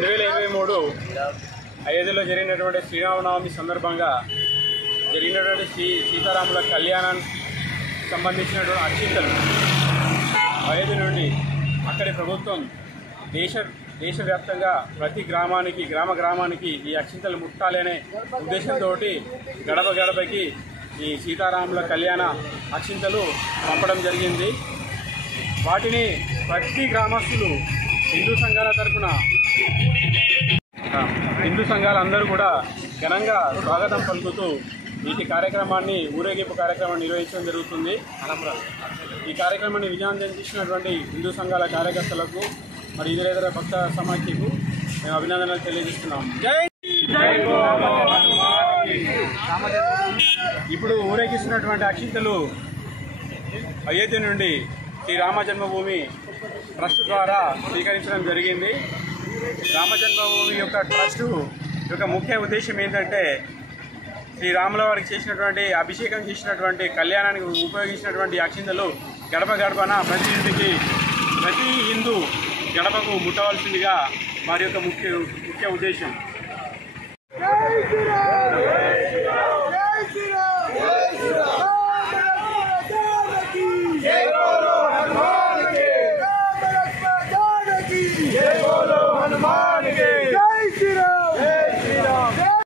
2023 అయోధ్యలో జరిగినటువంటి శ్రీరామనవమి సందర్భంగా జరిగినటువంటి సీతారాముల కళ్యాణానికి సంబంధించినటువంటి అక్షింతలు అయోధ్య నుండి అక్కడి ప్రభుత్వం దేశవ్యాప్తంగా ప్రతి గ్రామానికి ఈ అక్షింతలు ముట్టాలి అనే ఉద్దేశంతో గడప గడపకి ఈ సీతారాముల కళ్యాణ అక్షింతలు పంపడం జరిగింది. వాటిని ప్రతి గ్రామస్తులు హిందూ సంఘాల తరఫున హిందూ సంఘాలందరూ కూడా ఘనంగా స్వాగతం పలుకుతూ ఈ కార్యక్రమాన్ని ఊరేగింపు కార్యక్రమాన్ని నిర్వహించడం జరుగుతుంది. ఈ కార్యక్రమాన్ని విజయవంతం చేసినటువంటి హిందూ సంఘాల కార్యకర్తలకు మరి ఇతర భక్త సమాఖ్యకు మేము అభినందనలు తెలియజేస్తున్నాం. ఇప్పుడు ఊరేగిస్తున్నటువంటి అక్షింతలు అయోధ్య నుండి శ్రీ రామ జన్మభూమి ట్రస్ట్ ద్వారా స్వీకరించడం జరిగింది. రామ జన్మభూమి యొక్క ట్రస్ట్ యొక్క ముఖ్య ఉద్దేశం ఏంటంటే శ్రీరాముల వారికి చేసినటువంటి అభిషేకం చేసినటువంటి కళ్యాణానికి ఉపయోగించినటువంటి అక్షింతలు గడప గడపన ప్రతి ఇంటికి ప్రతి హిందూ గడపకు ముట్టవలసిందిగా వారి యొక్క ముఖ్య ఉద్దేశం. हनुमान के जय श्री राम।